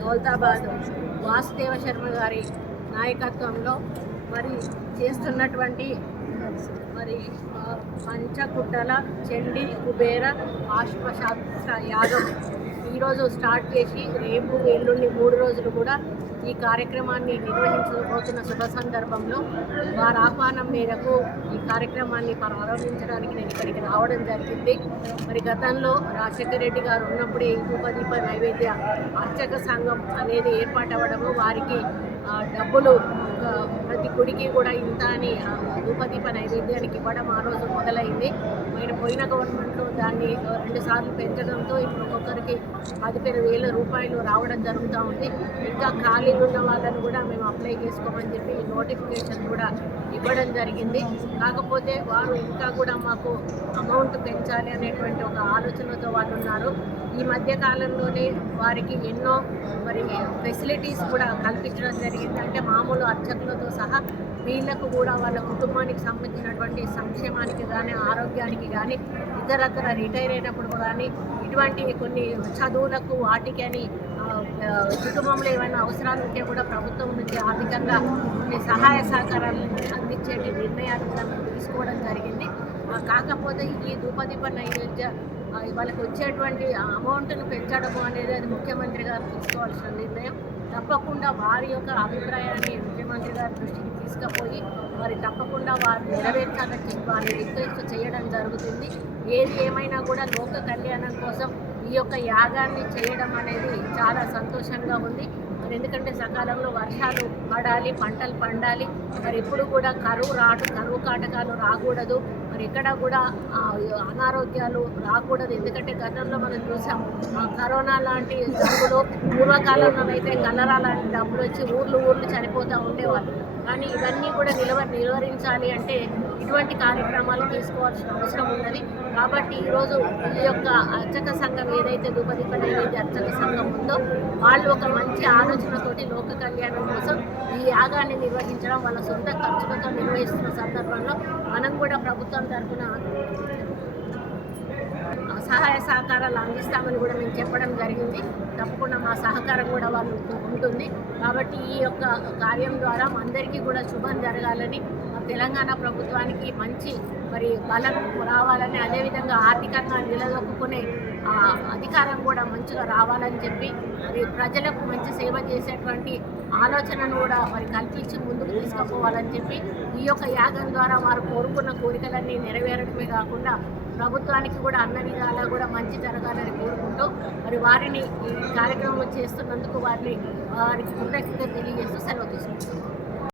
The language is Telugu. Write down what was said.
దౌలతాబాద్ వాసుదేవ శర్మ గారి నాయకత్వంలో మరి చేస్తున్నటువంటి పంచకుట్టల చండీ కుబేర ఆశ్వశాస్త్ర యాగం ఈరోజు స్టార్ట్ చేసి రేపు ఎల్లుండి 3 రోజులు కూడా ఈ కార్యక్రమాన్ని నిర్వహించబోతున్న శుభ సందర్భంలో వారి ఆహ్వానం మేరకు ఈ కార్యక్రమాన్ని ప్రారంభించడానికి నేను ఇక్కడికి రావడం జరిగింది. మరి గతంలో రాజశేఖర రెడ్డి గారు ఉన్నప్పుడే ఈ ధూపదీప నైవేద్య అర్చక సంఘం అనేది ఏర్పాటవ్వడము, వారికి డబ్బులు ప్రతి గుడికి కూడా ఇంత అని ధూపదీప నైవేద్యానికి ఇవ్వడం ఆ రోజు మొదలైంది. ఆయన పోయిన గవర్నమెంట్లో దాన్ని 2 సార్లు పెంచడంతో ఇప్పుడు ఒక్కొక్కరికి 15,000 రూపాయలు రావడం జరుగుతూ ఉంది. ఇంకా ఖాళీ ఉన్న వాళ్ళని కూడా మేము అప్లై చేసుకోమని చెప్పి నోటిఫికేషన్ కూడా ఇవ్వడం జరిగింది. కాకపోతే వారు ఇంకా కూడా మాకు అమౌంట్ పెంచాలి అనేటువంటి ఒక ఆలోచనతో వాళ్ళు ఉన్నారు. ఈ మధ్య కాలంలోనే వారికి ఎన్నో ఫెసిలిటీస్ కూడా కల్పించడం జరిగింది. అంటే మామూలు అర్చకులతో సహా వీళ్లకు కూడా వాళ్ళ కుటుంబానికి సంబంధించినటువంటి సంక్షేమానికి కానీ, ఆరోగ్యానికి కానీ, ఇతరత్ర రిటైర్ అయినప్పుడు కానీ, ఇటువంటి కొన్ని చదువులకు వాటికి అని కుటుంబంలో ఏమైనా అవసరాలు ఉంటే కూడా ప్రభుత్వం నుంచి ఆర్థికంగా కొన్ని సహాయ సహకారాలు అందించే నిర్ణయాలు తీసుకోవడం జరిగింది. కాకపోతే ఈ ధూపదీప నైవేద్య వాళ్ళకి వచ్చేటువంటి అమౌంట్ను పెంచడము అనేది అది ముఖ్యమంత్రి గారు తీసుకోవాల్సిన నిర్ణయం. తప్పకుండా వారి యొక్క అభిప్రాయాన్ని ముఖ్యమంత్రి గారి దృష్టికి తీసుకుపోయి మరి తప్పకుండా వారు నెరవేర్చాలని వారిని రిక్వెస్ట్ చేయడం జరుగుతుంది. ఏది ఏమైనా కూడా లోక కళ్యాణం కోసం ఈ యొక్క యాగాన్ని చేయడం అనేది చాలా సంతోషంగా ఉంది. మరి ఎందుకంటే సకాలంలో వర్షాలు పడాలి, పంటలు పండాలి. మరి ఎప్పుడు కూడా కరువు కాటకాలు రాకూడదు. మరి ఎక్కడ కూడా అనారోగ్యాలు రాకూడదు. ఎందుకంటే గతంలో మనం చూసాం కరోనా లాంటి జబ్బులు, పూర్వకాలంలో అయితే కలరా లాంటి జబ్బులు వచ్చి ఊర్లు చనిపోతూ ఉండేవాళ్ళు. కానీ ఇవన్నీ కూడా నిలువరించాలి అంటే ఇటువంటి కార్యక్రమాలు తీసుకోవాల్సిన అవసరం ఉన్నది. కాబట్టి ఈరోజు ఈ యొక్క అర్చక సంఘం ఏదైతే ధూపదీప నైవేద్య అర్చక సంఘం ఉందో వాళ్ళు ఒక మంచి ఆలోచనతోటి లోక కళ్యాణం కోసం ఈ యాగాన్ని నిర్వహించడం, వాళ్ళ సొంత ఖర్చులతో నిర్వహిస్తున్న సందర్భంలో మనం కూడా ప్రభుత్వం తరఫున సహాయ సహకారాలు అందిస్తామని కూడా మేము చెప్పడం జరిగింది. తప్పకుండా మా సహకారం కూడా వాళ్ళు ఉంటుంది. కాబట్టి ఈ యొక్క కార్యం ద్వారా అందరికీ కూడా శుభం జరగాలని, తెలంగాణ ప్రభుత్వానికి మంచి బలం రావాలని, అదేవిధంగా ఆర్థికంగా నిలదొక్కునే అధికారం కూడా మంచిగా రావాలని చెప్పి ప్రజలకు మంచి సేవ చేసేటువంటి ఆలోచనను కూడా కల్పించి ముందుకు తీసుకుపోవాలని చెప్పి ఈ యొక్క యాగం ద్వారా వారు కోరుకున్న కోరికలన్నీ నెరవేరడమే కాకుండా ప్రభుత్వానికి కూడా అన్న విధాలా కూడా మంచి జరగాలని కోరుకుంటూ వారిని ఈ కార్యక్రమం చేస్తున్నందుకు వారికి కృతజ్ఞత